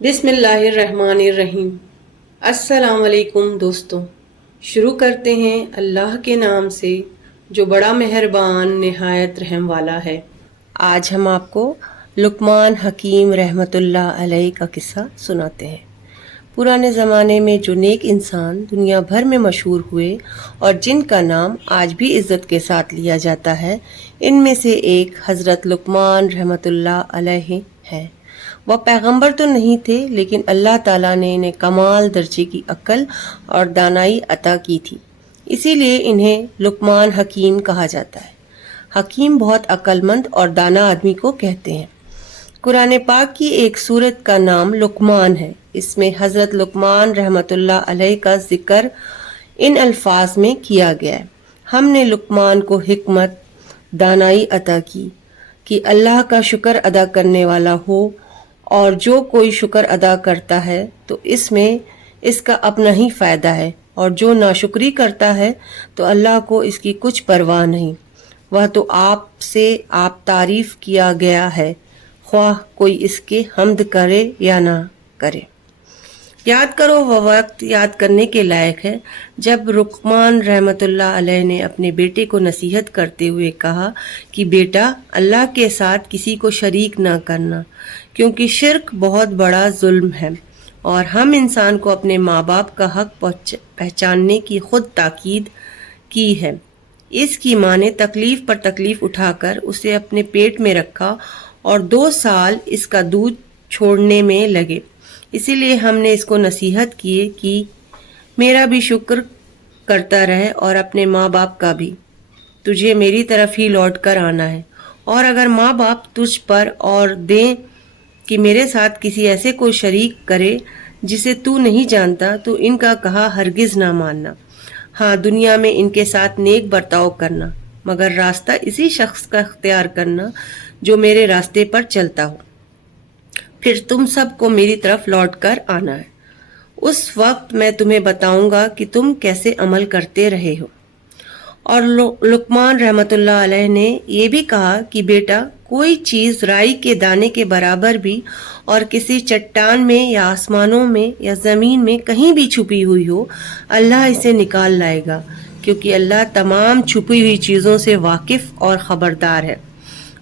بسم اللہ الرحمن الرحیم۔ السلام علیکم دوستوں، شروع کرتے ہیں اللہ کے نام سے جو بڑا مہربان نہایت رحم والا ہے۔ آج ہم آپ کو لقمان حکیم رحمۃ اللہ علیہ کا قصہ سناتے ہیں۔ پرانے زمانے میں جو نیک انسان دنیا بھر میں مشہور ہوئے اور جن کا نام آج بھی عزت کے ساتھ لیا جاتا ہے، ان میں سے ایک حضرت لقمان رحمۃ اللہ علیہ ہیں۔ وہ پیغمبر تو نہیں تھے، لیکن اللہ تعالیٰ نے انہیں کمال درجے کی عقل اور دانائی عطا کی تھی، اسی لیے انہیں لقمان حکیم کہا جاتا ہے۔ حکیم بہت عقل مند اور دانا آدمی کو کہتے ہیں۔ قرآن پاک کی ایک سورت کا نام لقمان ہے۔ اس میں حضرت لقمان رحمۃ اللہ علیہ کا ذکر ان الفاظ میں کیا گیا ہے: ہم نے لقمان کو حکمت، دانائی عطا کی کہ اللہ کا شکر ادا کرنے والا ہو، اور جو کوئی شکر ادا کرتا ہے تو اس میں اس کا اپنا ہی فائدہ ہے، اور جو ناشکری کرتا ہے تو اللہ کو اس کی کچھ پرواہ نہیں۔ وہ تو آپ تعریف کیا گیا ہے، خواہ کوئی اس کے حمد کرے یا نہ کرے۔ یاد کرو، وہ وقت یاد کرنے کے لائق ہے جب لقمان رحمۃ اللہ علیہ نے اپنے بیٹے کو نصیحت کرتے ہوئے کہا کہ بیٹا، اللہ کے ساتھ کسی کو شریک نہ کرنا، کیونکہ شرک بہت بڑا ظلم ہے، اور ہم انسان کو اپنے ماں باپ کا حق پہچاننے کی خود تاکید کی ہے۔ اس کی ماں نے تکلیف پر تکلیف اٹھا کر اسے اپنے پیٹ میں رکھا اور 2 سال اس کا دودھ چھوڑنے میں لگے۔ اسی لیے ہم نے اس کو نصیحت کی کہ میرا بھی شکر کرتا رہے اور اپنے ماں باپ کا بھی، تجھے میری طرف ہی لوٹ کر آنا ہے۔ اور اگر ماں باپ تجھ پر اور دیں کہ میرے ساتھ کسی ایسے کو شریک کرے جسے تو نہیں جانتا تو ان کا کہا ہرگز نہ ماننا۔ ہاں، دنیا میں ان کے ساتھ نیک برتاؤ کرنا، مگر راستہ اسی شخص کا اختیار کرنا جو میرے راستے پر چلتا ہو، پھر تم سب کو میری طرف لوٹ کر آنا ہے۔ اس وقت میں تمہیں بتاؤں گا کہ تم کیسے عمل کرتے رہے ہو۔ اور لقمان رحمۃ اللہ علیہ نے یہ بھی کہا کہ بیٹا، کوئی چیز رائی کے دانے کے برابر بھی اور کسی چٹان میں یا آسمانوں میں یا زمین میں کہیں بھی چھپی ہوئی ہو، اللہ اسے نکال لائے گا، کیونکہ اللہ تمام چھپی ہوئی چیزوں سے واقف اور خبردار ہے۔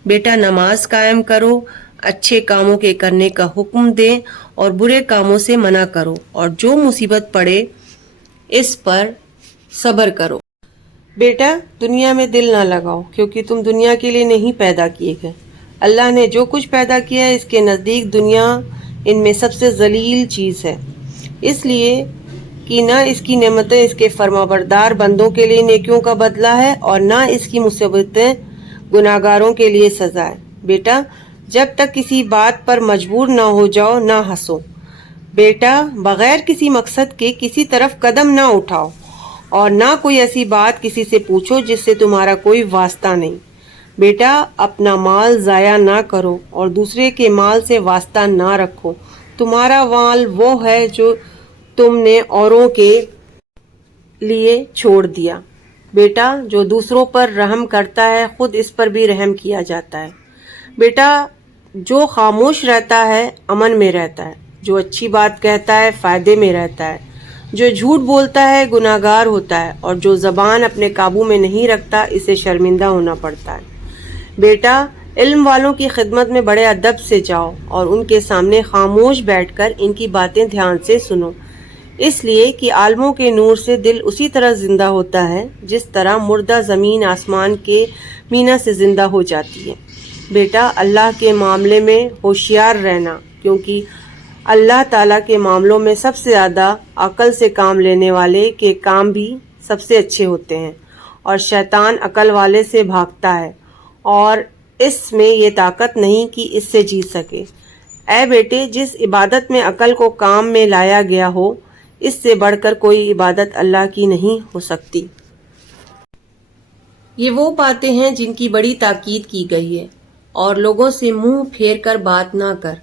بیٹا، نماز قائم کرو، اچھے کاموں کے کرنے کا حکم دیں اور برے کاموں سے منع کرو، اور جو مصیبت پڑے اس پر صبر کرو۔ بیٹا، دنیا میں دل نہ لگاؤ، کیونکہ تم دنیا کے لیے نہیں پیدا کیے گئے۔ اللہ نے جو کچھ پیدا کیا ہے، اس کے نزدیک دنیا ان میں سب سے ذلیل چیز ہے، اس لیے کہ نہ اس کی نعمتیں اس کے فرمانبردار بندوں کے لیے نیکیوں کا بدلہ ہے، اور نہ اس کی مصیبتیں گناہگاروں کے لیے سزا ہے۔ بیٹا، جب تک کسی بات پر مجبور نہ ہو جاؤ نہ ہنسو۔ بیٹا، بغیر کسی مقصد کے کسی طرف قدم نہ اٹھاؤ، اور نہ کوئی ایسی بات کسی سے پوچھو جس سے تمہارا کوئی واسطہ نہیں۔ بیٹا، اپنا مال ضائع نہ کرو اور دوسرے کے مال سے واسطہ نہ رکھو۔ تمہارا مال وہ ہے جو تم نے اوروں کے لیے چھوڑ دیا۔ بیٹا، جو دوسروں پر رحم کرتا ہے خود اس پر بھی رحم کیا جاتا ہے۔ بیٹا، جو خاموش رہتا ہے امن میں رہتا ہے، جو اچھی بات کہتا ہے فائدے میں رہتا ہے، جو جھوٹ بولتا ہے گناہگار ہوتا ہے، اور جو زبان اپنے قابو میں نہیں رکھتا اسے شرمندہ ہونا پڑتا ہے۔ بیٹا، علم والوں کی خدمت میں بڑے ادب سے جاؤ اور ان کے سامنے خاموش بیٹھ کر ان کی باتیں دھیان سے سنو، اس لیے کہ عالموں کے نور سے دل اسی طرح زندہ ہوتا ہے جس طرح مردہ زمین آسمان کے مینا سے زندہ ہو جاتی ہے۔ بیٹا، اللہ کے معاملے میں ہوشیار رہنا، کیونکہ اللہ تعالیٰ کے معاملوں میں سب سے زیادہ عقل سے کام لینے والے کے کام بھی سب سے اچھے ہوتے ہیں، اور شیطان عقل والے سے بھاگتا ہے اور اس میں یہ طاقت نہیں کہ اس سے جیت سکے۔ اے بیٹے، جس عبادت میں عقل کو کام میں لایا گیا ہو، اس سے بڑھ کر کوئی عبادت اللہ کی نہیں ہو سکتی۔ یہ وہ باتیں ہیں جن کی بڑی تاکید کی گئی ہے، اور لوگوں سے منہ پھیر کر بات نہ کر،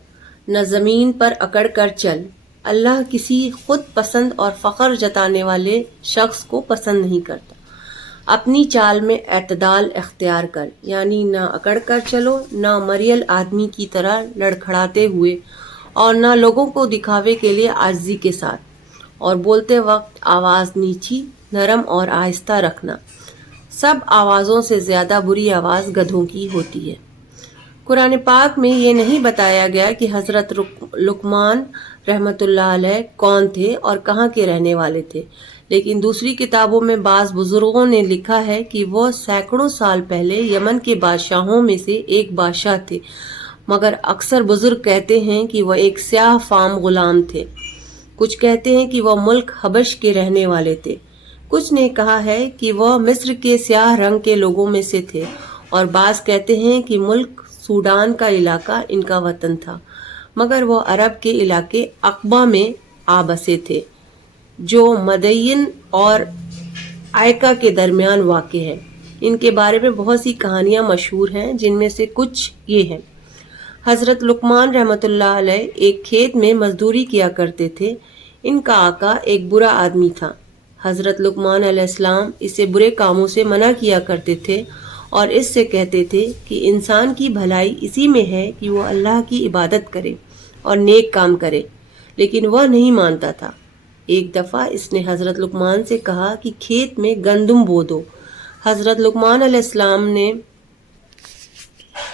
نہ زمین پر اکڑ کر چل۔ اللہ کسی خود پسند اور فخر جتانے والے شخص کو پسند نہیں کرتا۔ اپنی چال میں اعتدال اختیار کر، یعنی نہ اکڑ کر چلو، نہ مریل آدمی کی طرح لڑکھڑاتے ہوئے، اور نہ لوگوں کو دکھاوے کے لیے عاجزی کے ساتھ، اور بولتے وقت آواز نیچی، نرم اور آہستہ رکھنا۔ سب آوازوں سے زیادہ بری آواز گدھوں کی ہوتی ہے۔ قرآن پاک میں یہ نہیں بتایا گیا کہ حضرت لقمان رحمۃ اللہ علیہ کون تھے اور کہاں کے رہنے والے تھے، لیکن دوسری کتابوں میں بعض بزرگوں نے لکھا ہے کہ وہ سینکڑوں سال پہلے یمن کے بادشاہوں میں سے ایک بادشاہ تھے، مگر اکثر بزرگ کہتے ہیں کہ وہ ایک سیاہ فام غلام تھے۔ کچھ کہتے ہیں کہ وہ ملک حبش کے رہنے والے تھے، کچھ نے کہا ہے کہ وہ مصر کے سیاہ رنگ کے لوگوں میں سے تھے، اور بعض کہتے ہیں کہ ملک سوڈان کا علاقہ ان کا وطن تھا، مگر وہ عرب کے علاقے عقبہ میں آ بسے تھے جو مدین اور آئکا کے درمیان واقع ہے۔ ان کے بارے میں بہت سی کہانیاں مشہور ہیں، جن میں سے کچھ یہ ہیں۔ حضرت لقمان رحمۃ اللہ علیہ ایک کھیت میں مزدوری کیا کرتے تھے۔ ان کا آقا ایک برا آدمی تھا۔ حضرت لقمان علیہ السلام اسے برے کاموں سے منع کیا کرتے تھے اور اس سے کہتے تھے کہ انسان کی بھلائی اسی میں ہے کہ وہ اللہ کی عبادت کرے اور نیک کام کرے، لیکن وہ نہیں مانتا تھا۔ ایک دفعہ اس نے حضرت لقمان سے کہا کہ کھیت میں گندم بو دو۔ حضرت لقمان علیہ السلام نے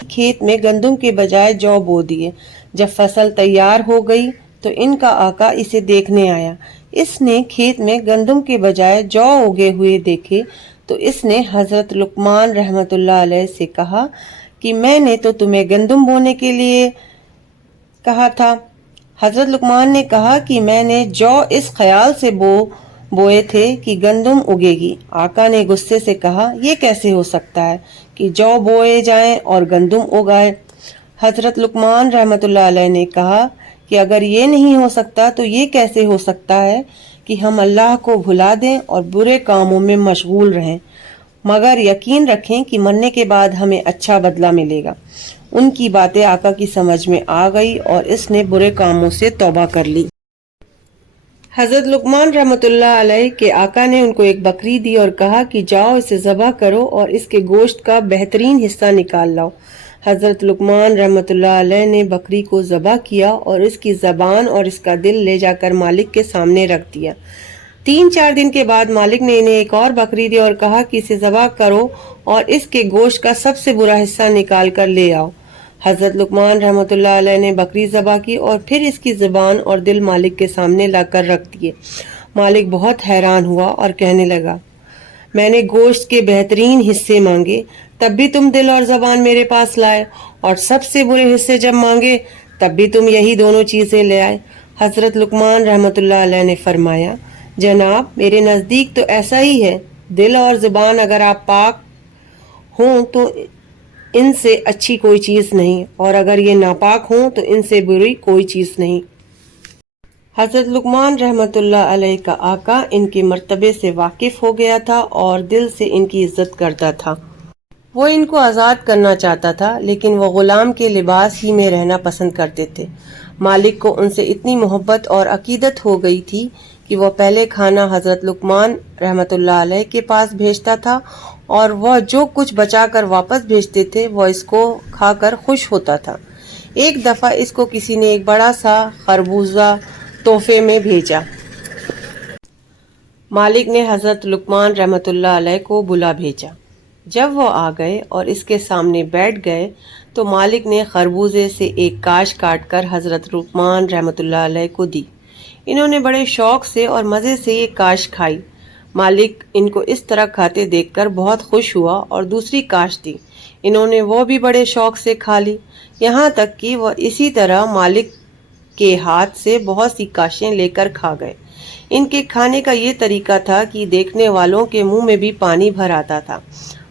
کھیت میں گندم کے بجائے جو بو دیے۔ جب فصل تیار ہو گئی تو ان کا آقا اسے دیکھنے آیا۔ اس نے کھیت میں گندم کے بجائے جو اگے ہوئے دیکھے تو اس نے حضرت لقمان رحمۃ اللہ علیہ سے کہا کہ میں نے تو تمہیں گندم بونے کے لیے کہا تھا۔ حضرت لقمان نے کہا کہ میں نے جو اس خیال سے بوئے تھے کہ گندم اگے گی۔ آقا نے غصے سے کہا یہ کیسے ہو سکتا ہے کہ جو بوئے جائیں اور گندم اگائے؟ حضرت لقمان رحمۃ اللہ علیہ نے کہا کہ اگر یہ نہیں ہو سکتا تو یہ کیسے ہو سکتا ہے کہ ہم اللہ کو بھلا دیں اور برے کاموں میں مشغول رہیں، مگر یقین رکھیں کہ مرنے کے بعد ہمیں اچھا بدلہ ملے گا۔ ان کی باتیں آقا کی سمجھ میں آ گئی اور اس نے برے کاموں سے توبہ کر لی۔ حضرت لقمان رحمۃ اللہ علیہ کے آقا نے ان کو ایک بکری دی اور کہا کہ جاؤ اسے ذبح کرو اور اس کے گوشت کا بہترین حصہ نکال لاؤ۔ حضرت لقمان رحمۃ اللہ علیہ نے بکری کو ذبح کیا اور اس کی زبان اور اس کا دل لے جا کر مالک کے سامنے رکھ دیا۔ 3-4 دن کے بعد مالک نے انہیں ایک اور بکری دی اور کہا کہ اسے ذبح کرو اور اس کے گوشت کا سب سے برا حصہ نکال کر لے آؤ۔ حضرت لقمان رحمۃ اللہ علیہ نے بکری ذبح کی اور پھر اس کی زبان اور دل مالک کے سامنے لا کر رکھ دیے۔ مالک بہت حیران ہوا اور کہنے لگا میں نے گوشت کے بہترین حصے مانگے تب بھی تم دل اور زبان میرے پاس لائے، اور سب سے برے حصے جب مانگے تب بھی تم یہی دونوں چیزیں لے آئے۔ حضرت لقمان رحمۃ اللہ علیہ نے فرمایا جناب میرے نزدیک تو ایسا ہی ہے، دل اور زبان اگر آپ پاک ہوں تو ان سے اچھی کوئی چیز نہیں، اور اگر یہ ناپاک ہوں تو ان سے بری کوئی چیز نہیں۔ حضرت لقمان رحمۃ اللہ علیہ کا آقا ان کے مرتبے سے واقف ہو گیا تھا اور دل سے ان کی عزت کرتا تھا۔ وہ ان کو آزاد کرنا چاہتا تھا، لیکن وہ غلام کے لباس ہی میں رہنا پسند کرتے تھے۔ مالک کو ان سے اتنی محبت اور عقیدت ہو گئی تھی کہ وہ پہلے کھانا حضرت لقمان رحمۃ اللہ علیہ کے پاس بھیجتا تھا اور وہ جو کچھ بچا کر واپس بھیجتے تھے وہ اس کو کھا کر خوش ہوتا تھا۔ ایک دفعہ اس کو کسی نے ایک بڑا سا خربوزہ تحفے میں بھیجا۔ مالک نے حضرت لقمان رحمۃ اللہ علیہ کو بلا بھیجا۔ جب وہ آ گئے اور اس کے سامنے بیٹھ گئے تو مالک نے خربوزے سے ایک کاش کاٹ کر حضرت لقمان رحمۃ اللہ علیہ کو دی۔ انہوں نے بڑے شوق سے اور مزے سے یہ کاش کھائی۔ مالک ان کو اس طرح کھاتے دیکھ کر بہت خوش ہوا اور دوسری کاش دی۔ انہوں نے وہ بھی بڑے شوق سے کھا لی، یہاں تک کہ وہ اسی طرح مالک کے ہاتھ سے بہت سی کاشیں لے کر کھا گئے۔ ان کے کھانے کا یہ طریقہ تھا کہ دیکھنے والوں کے منہ میں بھی پانی بھر آتا تھا۔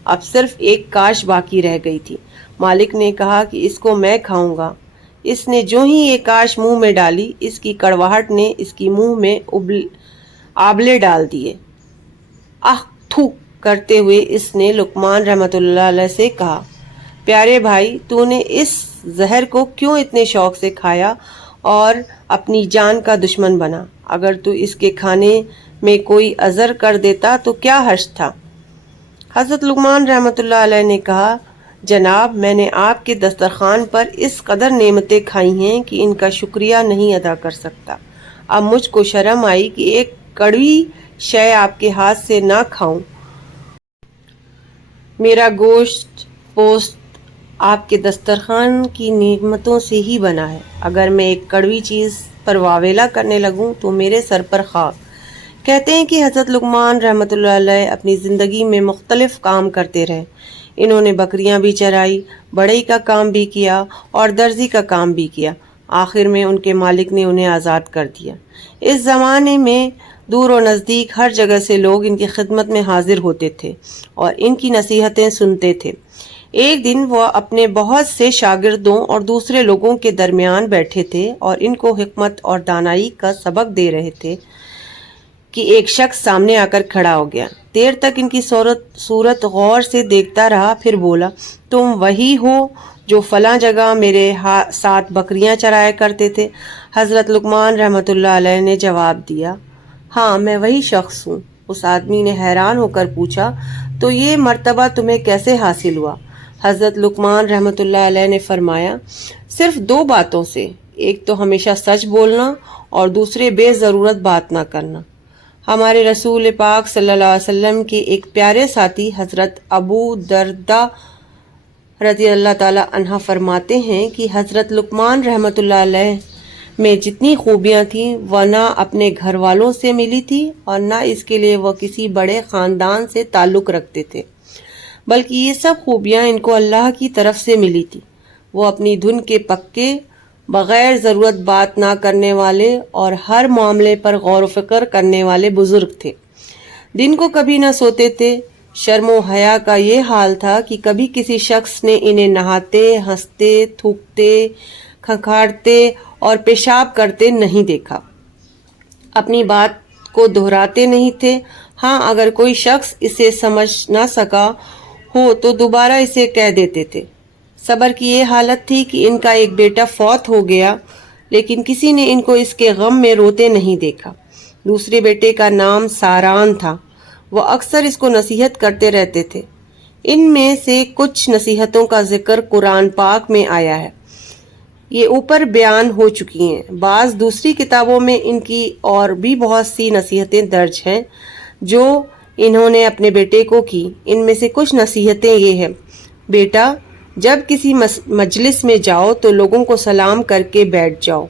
اب صرف ایک کاش باقی رہ گئی تھی۔ مالک نے کہا کہ اس کو میں کھاؤں گا۔ اس نے جو ہی یہ کاش منہ میں ڈالی، اس کی کڑواہٹ نے اس کی منہ میں آبلے ڈال دیے۔ آہ تھو کرتے ہوئے اس نے لقمان رحمۃ اللہ علیہ سے کہا پیارے بھائی تو نے اس زہر کو کیوں اتنے شوق سے کھایا اور اپنی جان کا دشمن بنا؟ اگر تو اس کے کھانے میں کوئی عذر کر دیتا تو کیا حرج تھا؟ حضرت لقمان رحمۃ اللہ علیہ نے کہا جناب میں نے آپ کے دسترخوان پر اس قدر نعمتیں کھائی ہیں کہ ان کا شکریہ نہیں ادا کر سکتا۔ اب مجھ کو شرم آئی کہ ایک کڑوی شے آپ کے ہاتھ سے نہ کھاؤں۔ میرا گوشت پوست آپ کے دسترخوان کی نعمتوں سے ہی بنا ہے، اگر میں ایک کڑوی چیز پر واویلا کرنے لگوں تو میرے سر پر خاک۔ کہتے ہیں کہ حضرت لقمان رحمۃ اللہ علیہ اپنی زندگی میں مختلف کام کرتے رہے۔ انہوں نے بکریاں بھی چرائی، بڑھئی کا کام بھی کیا اور درزی کا کام بھی کیا۔ آخر میں ان کے مالک نے انہیں آزاد کر دیا۔ اس زمانے میں دور و نزدیک ہر جگہ سے لوگ ان کی خدمت میں حاضر ہوتے تھے اور ان کی نصیحتیں سنتے تھے۔ ایک دن وہ اپنے بہت سے شاگردوں اور دوسرے لوگوں کے درمیان بیٹھے تھے اور ان کو حکمت اور دانائی کا سبق دے رہے تھے کہ ایک شخص سامنے آ کر کھڑا ہو گیا۔ دیر تک ان کی صورت غور سے دیکھتا رہا، پھر بولا، تم وہی ہو جو فلاں جگہ میرے ساتھ بکریاں چرایا کرتے تھے؟ حضرت لقمان رحمۃ اللہ علیہ نے جواب دیا، ہاں میں وہی شخص ہوں۔ اس آدمی نے حیران ہو کر پوچھا، تو یہ مرتبہ تمہیں کیسے حاصل ہوا؟ حضرت لقمان رحمۃ اللہ علیہ نے فرمایا، صرف 2 باتوں سے، ایک تو ہمیشہ سچ بولنا اور دوسرے بے ضرورت بات نہ کرنا۔ ہمارے رسول پاک صلی اللہ علیہ وسلم کے ایک پیارے ساتھی حضرت ابو درداء رضی اللہ تعالی عنہ فرماتے ہیں کہ حضرت لقمان رحمۃ اللہ علیہ میں جتنی خوبیاں تھیں وہ نہ اپنے گھر والوں سے ملی تھی اور نہ اس کے لیے وہ کسی بڑے خاندان سے تعلق رکھتے تھے، بلکہ یہ سب خوبیاں ان کو اللہ کی طرف سے ملی تھی۔ وہ اپنی دھن کے پکے، بغیر ضرورت بات نہ کرنے والے اور ہر معاملے پر غور و فکر کرنے والے بزرگ تھے۔ دن کو کبھی نہ سوتے تھے۔ شرم و حیا کا یہ حال تھا کہ کبھی کسی شخص نے انہیں نہاتے، ہنستے، تھوکتے، کھنکھاڑتے اور پیشاب کرتے نہیں دیکھا۔ اپنی بات کو دہراتے نہیں تھے۔ ہاں اگر کوئی شخص اسے سمجھ نہ سکا ہو تو دوبارہ اسے کہہ دیتے تھے۔ صبر کی یہ حالت تھی کہ ان کا ایک بیٹا فوت ہو گیا، لیکن کسی نے ان کو اس کے غم میں روتے نہیں دیکھا۔ دوسرے بیٹے کا نام ساران تھا۔ وہ اکثر اس کو نصیحت کرتے رہتے تھے۔ ان میں سے کچھ نصیحتوں کا ذکر قرآن پاک میں آیا ہے، یہ اوپر بیان ہو چکی ہیں۔ بعض دوسری کتابوں میں ان کی اور بھی بہت سی نصیحتیں درج ہیں جو انہوں نے اپنے بیٹے کو کی۔ ان میں سے کچھ نصیحتیں یہ ہیں، بیٹا جب کسی مجلس میں جاؤ تو لوگوں کو سلام کر کے بیٹھ جاؤ۔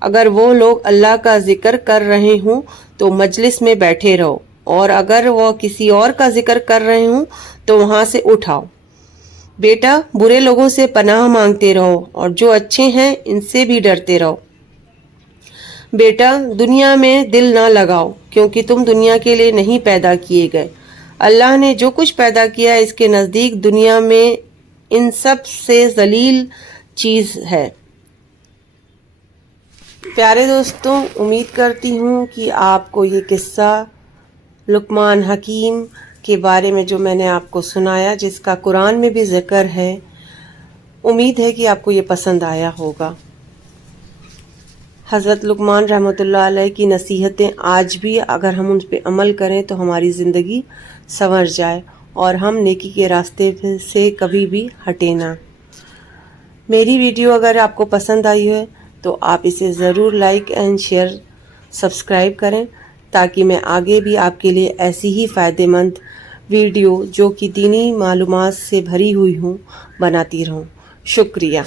اگر وہ لوگ اللہ کا ذکر کر رہے ہوں تو مجلس میں بیٹھے رہو، اور اگر وہ کسی اور کا ذکر کر رہے ہوں تو وہاں سے اٹھاؤ۔ بیٹا برے لوگوں سے پناہ مانگتے رہو اور جو اچھے ہیں ان سے بھی ڈرتے رہو۔ بیٹا دنیا میں دل نہ لگاؤ کیونکہ تم دنیا کے لیے نہیں پیدا کیے گئے۔ اللہ نے جو کچھ پیدا کیا اس کے نزدیک دنیا میں ان سب سے ذلیل چیز ہے۔ پیارے دوستوں، امید کرتی ہوں کہ آپ کو یہ قصہ لقمان حکیم کے بارے میں جو میں نے آپ کو سنایا، جس کا قرآن میں بھی ذکر ہے، امید ہے کہ آپ کو یہ پسند آیا ہوگا۔ حضرت لقمان رحمۃ اللہ علیہ کی نصیحتیں آج بھی اگر ہم ان پہ عمل کریں تو ہماری زندگی سنور جائے اور ہم نیکی کے راستے سے کبھی بھی ہٹیں نہ۔ میری ویڈیو اگر آپ کو پسند آئی ہے تو آپ اسے ضرور لائک اینڈ شیئر، سبسکرائب کریں تاکہ میں آگے بھی آپ کے لیے ایسی ہی فائدہ مند ویڈیو جو کہ دینی معلومات سے بھری ہوئی ہوں بناتی رہوں۔ شکریہ۔